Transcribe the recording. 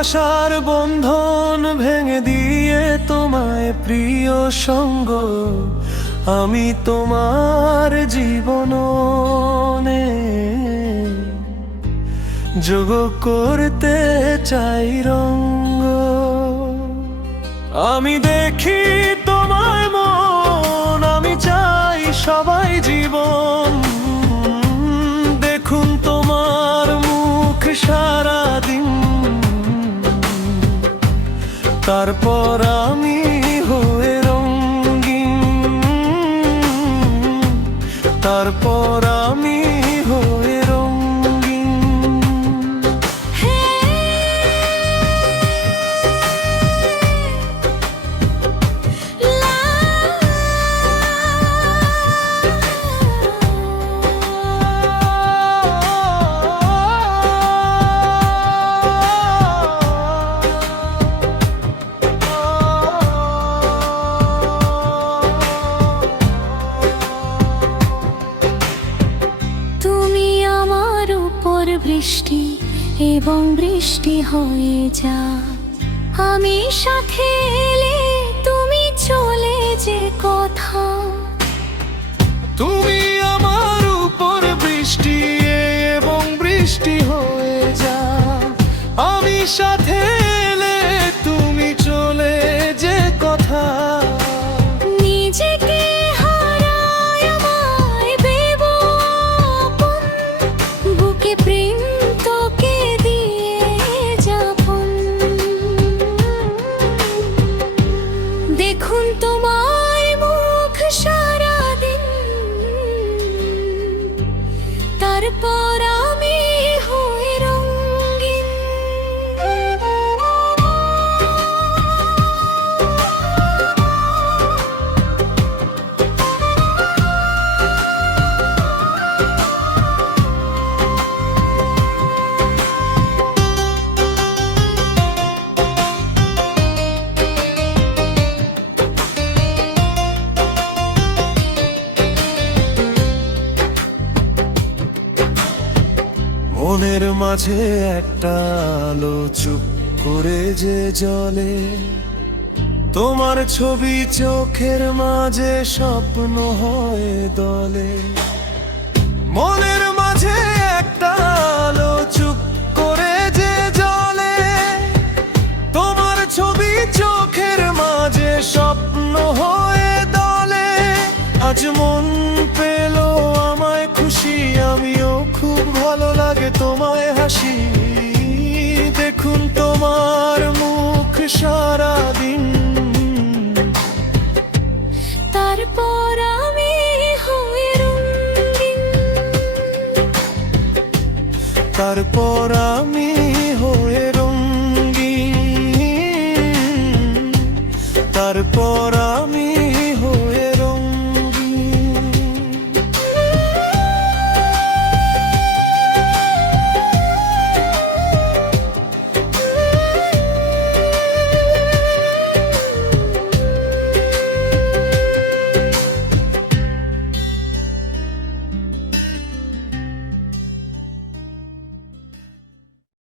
ভালোবাসার বন্ধন ভেঙে দিয়ে তোমায় প্রিয় সঙ্গ আমি তোমার জীবনে যোগ করতে চাই রঙ্গ। আমি দেখি তোমায় মন, আমি চাই সবাই জীবন দেখুন তোমার মুখ সারাদিন। তারপর আমি হয়ে রঙিন, তারপর আমি হয়ে রঙিন। বৃষ্টি এবং বৃষ্টি হয়ে যা, আমি সাথে এলে তুমি চলে যে কথা। তুমি আমার উপর বৃষ্টি এবং বৃষ্টি হয়ে যা, আমি সাথে এলে তুমি চলে যে কথা। নিজেকে হারায় আমায় দেব আপন, বুকে প্রেম তোকে দিয়ে যাপন। দেখুন তোমার মুখ সারাদিন, তারপর আমি হয়ে রঙিন। মনের মাঝে একটা আলো চুপ করে যে জ্বলে, তোমার ছবি চোখের মাঝে স্বপ্ন হয়ে দলে। মনের মাঝে একটা আলো চুপ করে যে জ্বলে, তোমার ছবি চোখের মাঝে স্বপ্ন হয়ে দলে। আজ মন পেল আমায় খুশি, আমিও খুব ভালো লাগে তোমায় হাসি। দেখুন তোমার মুখ সারাদিন, তারপর আমি হয়ে রঙিন। তারপর আমি হয়ে রঙিন, তারপর